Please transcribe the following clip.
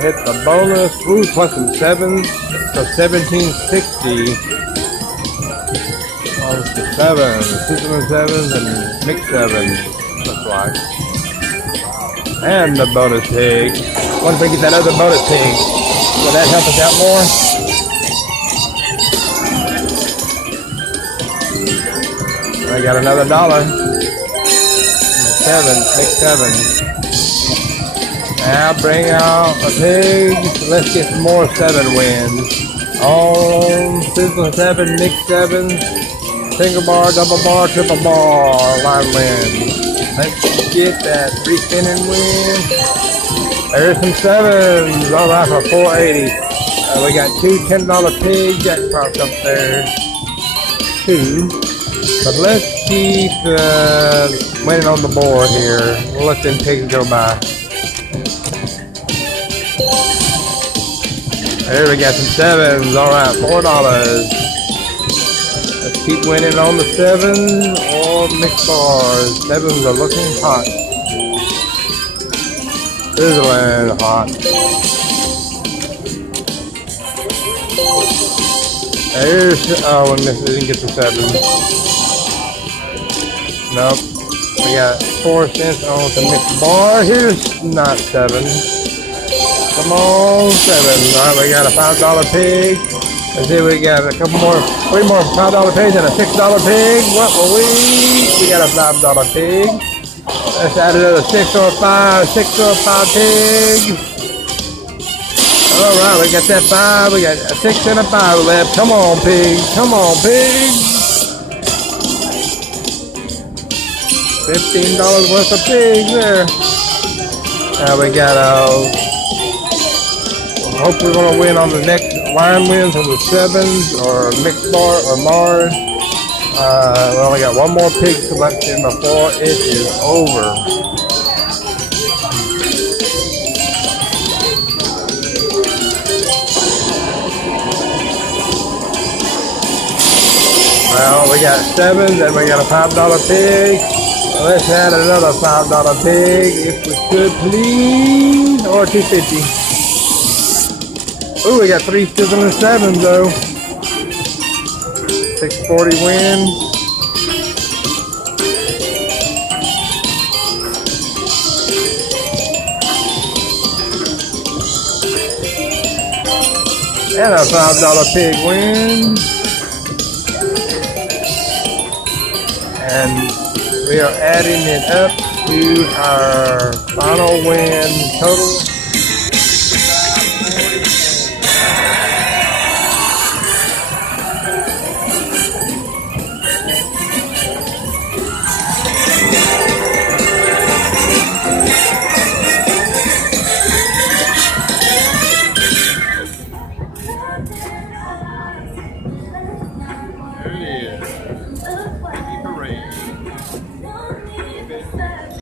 hit the bonus. Ooh, plus some sevens. So 1760. On the sevens. Sizzling sevens and mixed sevens. Looks like. And the bonus pig. What if we get that other bonus pig? Will that help us out more? I got another $1. Seven, mixed sevens. Now bring out a pig. Let's get some more 7 wins. On sizzling 7, mixed 7, single bar, double bar, triple bar, line win. Let's get that 3 spinning win. There's some 7s. All right, for 480. We got 2 $10 pig jackpots up there. 2. But let's keep winning on the board here. We'll let them pigs go by. There we got some 7s. All right, $4. Let's keep winning on the 7s or mixed bars. 7s are looking hot. Sizzling hot. There's, oh, we didn't get the 7s. Nope. We got 4 cents on the mixed bar. Here's not 7. Come on, 7. All right, we got a $5 pig. Let's see, we got a couple more, 3 more $5 pigs and a $6 pig. What will we? We got a $5 pig. Let's add another 6 or 5 pig. All right, we got that 5. We got a 6 and a 5 left. Come on, pig. Come on, pig. $15 worth of pigs there. Now we got hope we're going to win on the next line wins on the 7s or mixed bar or Mars. We only got 1 more pig selection before it is over. Well, we got 7s and we got a $5 pig. Let's add another $5 pig if we could, please, or $2.50. Ooh, we got 3 sizzling 7s though. 640 win. And a $5 pig win. And we are adding it up to our final win total.